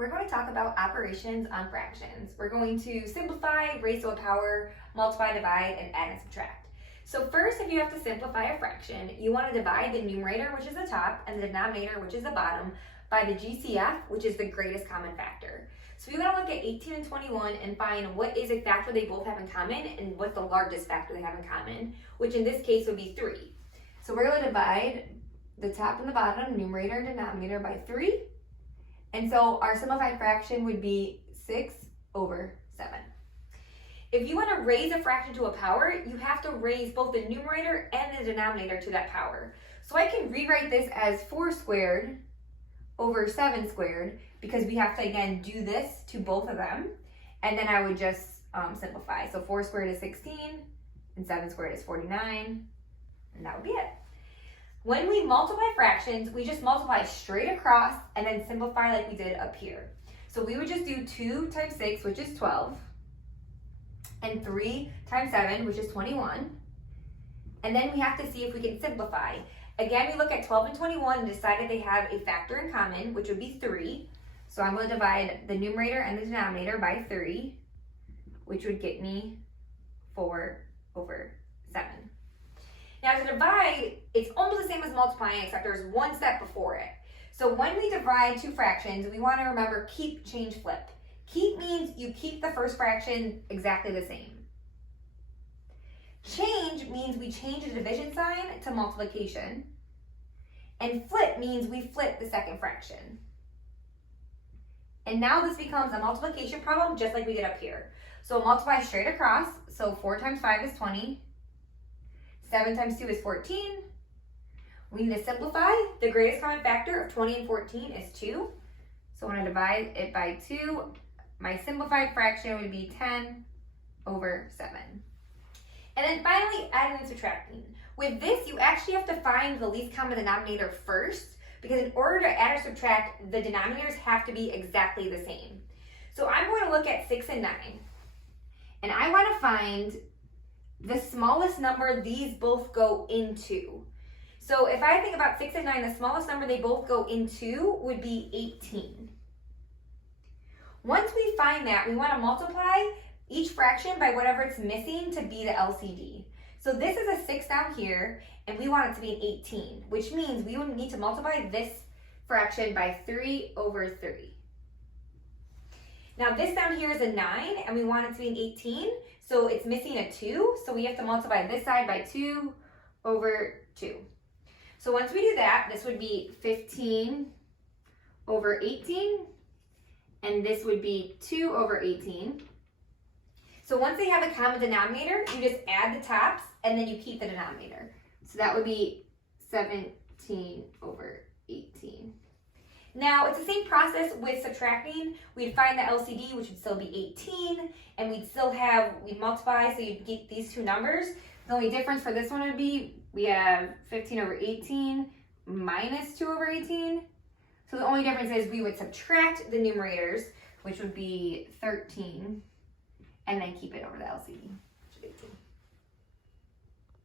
we're going to talk about operations on fractions. We're going to simplify, raise to a power, multiply, divide, and add and subtract. So first, if you have to simplify a fraction, you want to divide the numerator, which is the top, and the denominator, which is the bottom, by the GCF, which is the greatest common factor. So you're going to look at 18 and 21 and find what is a factor they both have in common and what's the largest factor they have in common, which in this case would be 3. So we're going to divide the top and the bottom, numerator and denominator, by 3. And so our simplified fraction would be 6 over 7. If you want to raise a fraction to a power, you have to raise both the numerator and the denominator to that power. So I can rewrite this as 4 squared over 7 squared because we have to, again, do this to both of them. And then I would just simplify. So 4 squared is 16 and 7 squared is 49. And that would be it. When we multiply fractions, we just multiply straight across and then simplify like we did up here. So we would just do 2 times 6, which is 12, and 3 times 7, which is 21. And then we have to see if we can simplify. Again, we look at 12 and 21 and decide that they have a factor in common, which would be 3. So I'm going to divide the numerator and the denominator by 3, which would get me 4 over 7. Now to divide, it's almost the same as multiplying, except there's one step before it. So when we divide two fractions, we want to remember keep, change, flip. Keep means you keep the first fraction exactly the same. Change means we change the division sign to multiplication. And flip means we flip the second fraction. And now this becomes a multiplication problem just like we did up here. So multiply straight across, so 4 times 5 is 20. 7 times 2 is 14. We need to simplify. The greatest common factor of 20 and 14 is 2. So when I divide it by 2, my simplified fraction would be 10 over 7. And then finally, adding and subtracting. With this, you actually have to find the least common denominator first, because in order to add or subtract, the denominators have to be exactly the same. So I'm going to look at 6 and 9. And I want to find the smallest number these both go into. So if I think about 6 and 9, the smallest number they both go into would be 18. Once we find that, we want to multiply each fraction by whatever it's missing to be the LCD. So this is a 6 down here, and we want it to be an 18, which means we would need to multiply this fraction by 3 over 3. Now this down here is a 9, and we want it to be an 18, so it's missing a 2, so we have to multiply this side by 2 over 2. So once we do that, this would be 15 over 18, and this would be 2 over 18. So once they have a common denominator, you just add the tops, and then you keep the denominator. So that would be 17 over 18. Now, it's the same process with subtracting. We'd find the LCD, which would still be 18, and we'd multiply, so you'd get these two numbers. The only difference for this one would be, we have 15 over 18 minus 2 over 18. So the only difference is we would subtract the numerators, which would be 13, and then keep it over the LCD, which is 18.